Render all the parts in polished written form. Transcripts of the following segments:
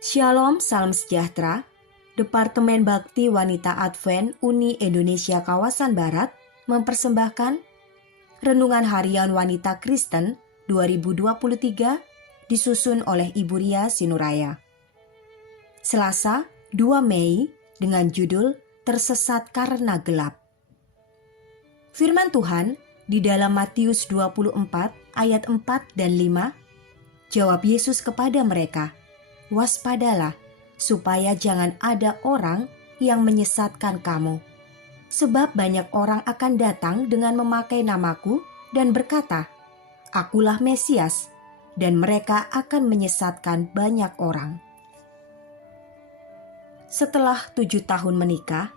Shalom, salam sejahtera. Departemen Bakti Wanita Advent Uni Indonesia Kawasan Barat mempersembahkan Renungan Harian Wanita Kristen 2023 disusun oleh Ibu Ria Sinuraya. Selasa, 2 Mei dengan judul Tersesat Karena Gelap. Firman Tuhan di dalam Matius 24 ayat 4 dan 5, jawab Yesus kepada mereka, "Waspadalah, supaya jangan ada orang yang menyesatkan kamu. Sebab banyak orang akan datang dengan memakai namaku dan berkata, 'Akulah Mesias,' dan mereka akan menyesatkan banyak orang." Setelah 7 tahun menikah,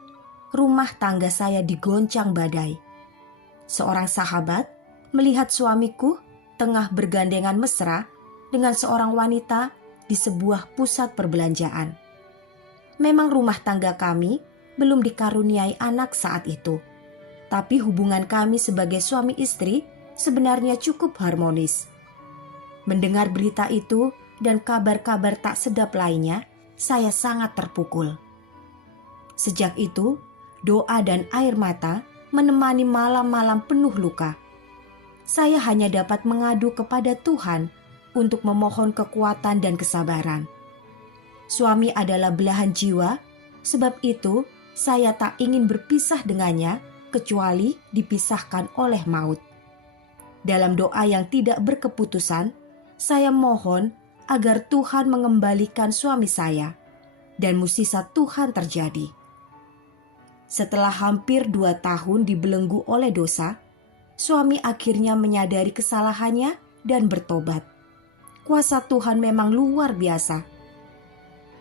rumah tangga saya digoncang badai. Seorang sahabat melihat suamiku tengah bergandengan mesra dengan seorang wanita di sebuah pusat perbelanjaan. Memang rumah tangga kami belum dikaruniai anak saat itu, tapi hubungan kami sebagai suami istri sebenarnya cukup harmonis. Mendengar berita itu dan kabar-kabar tak sedap lainnya, saya sangat terpukul. Sejak itu, doa dan air mata menemani malam-malam penuh luka. Saya hanya dapat mengadu kepada Tuhan untuk memohon kekuatan dan kesabaran. Suami adalah belahan jiwa, sebab itu saya tak ingin berpisah dengannya kecuali dipisahkan oleh maut. Dalam doa yang tidak berkeputusan, saya mohon agar Tuhan mengembalikan suami saya, dan mukjizat Tuhan terjadi. Setelah hampir 2 tahun dibelenggu oleh dosa, suami akhirnya menyadari kesalahannya dan bertobat. Kuasa Tuhan memang luar biasa.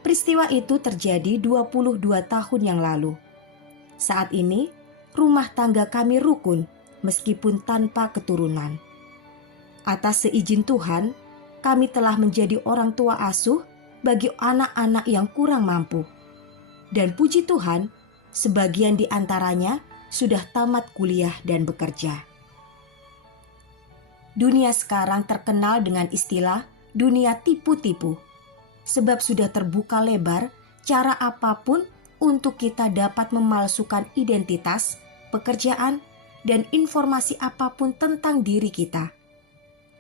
Peristiwa itu terjadi 22 tahun yang lalu. Saat ini, rumah tangga kami rukun meskipun tanpa keturunan. Atas seizin Tuhan, kami telah menjadi orang tua asuh bagi anak-anak yang kurang mampu. Dan puji Tuhan, sebagian di antaranya sudah tamat kuliah dan bekerja. Dunia sekarang terkenal dengan istilah dunia tipu-tipu, sebab sudah terbuka lebar cara apapun untuk kita dapat memalsukan identitas, pekerjaan, dan informasi apapun tentang diri kita.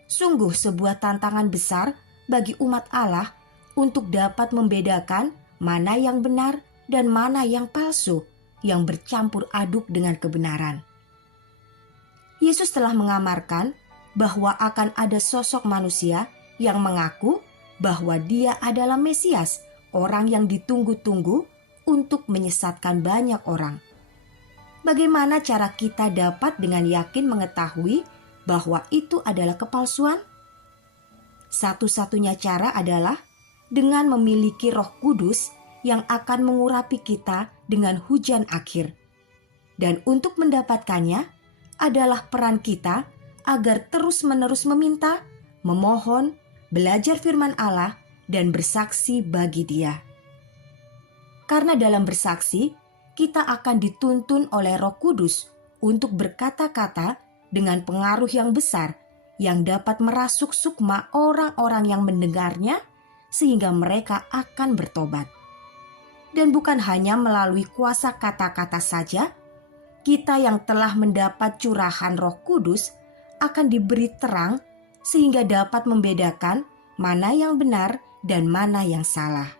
Sungguh sebuah tantangan besar bagi umat Allah untuk dapat membedakan mana yang benar dan mana yang palsu, yang bercampur aduk dengan kebenaran. Yesus telah mengamarkan bahwa akan ada sosok manusia yang mengaku bahwa dia adalah Mesias, orang yang ditunggu-tunggu untuk menyesatkan banyak orang. Bagaimana cara kita dapat dengan yakin mengetahui bahwa itu adalah kepalsuan? Satu-satunya cara adalah dengan memiliki Roh Kudus yang akan mengurapi kita dengan hujan akhir. Dan untuk mendapatkannya adalah peran kita agar terus-menerus meminta, memohon, belajar firman Allah, dan bersaksi bagi Dia. Karena dalam bersaksi, kita akan dituntun oleh Roh Kudus untuk berkata-kata dengan pengaruh yang besar yang dapat merasuk sukma orang-orang yang mendengarnya sehingga mereka akan bertobat. Dan bukan hanya melalui kuasa kata-kata saja, kita yang telah mendapat curahan Roh Kudus akan diberi terang sehingga dapat membedakan mana yang benar dan mana yang salah.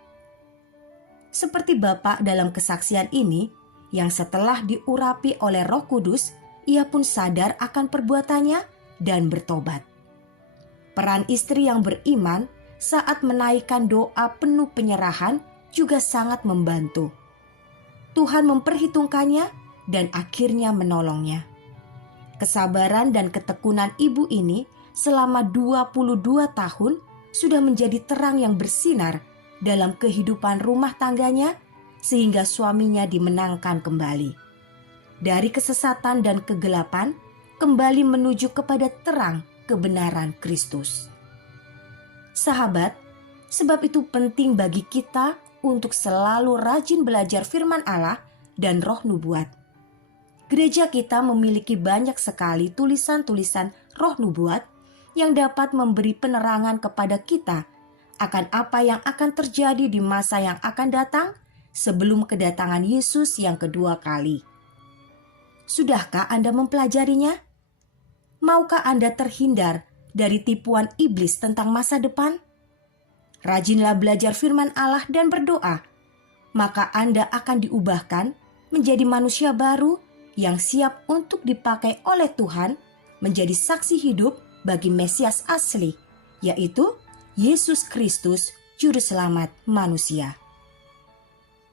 Seperti Bapak dalam kesaksian ini, yang setelah diurapi oleh Roh Kudus, ia pun sadar akan perbuatannya dan bertobat. Peran istri yang beriman saat menaikkan doa penuh penyerahan juga sangat membantu. Tuhan memperhitungkannya dan akhirnya menolongnya. Kesabaran dan ketekunan ibu ini selama 22 tahun sudah menjadi terang yang bersinar dalam kehidupan rumah tangganya sehingga suaminya dimenangkan kembali. Dari kesesatan dan kegelapan kembali menuju kepada terang kebenaran Kristus. Sahabat, sebab itu penting bagi kita untuk selalu rajin belajar firman Allah dan roh nubuat. Gereja kita memiliki banyak sekali tulisan-tulisan roh nubuat yang dapat memberi penerangan kepada kita akan apa yang akan terjadi di masa yang akan datang sebelum kedatangan Yesus yang kedua kali. Sudahkah Anda mempelajarinya? Maukah Anda terhindar dari tipuan iblis tentang masa depan? Rajinlah belajar firman Allah dan berdoa, maka Anda akan diubahkan menjadi manusia baru yang siap untuk dipakai oleh Tuhan menjadi saksi hidup bagi Mesias asli, yaitu Yesus Kristus, Juru Selamat manusia.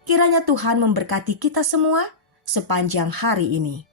Kiranya Tuhan memberkati kita semua sepanjang hari ini.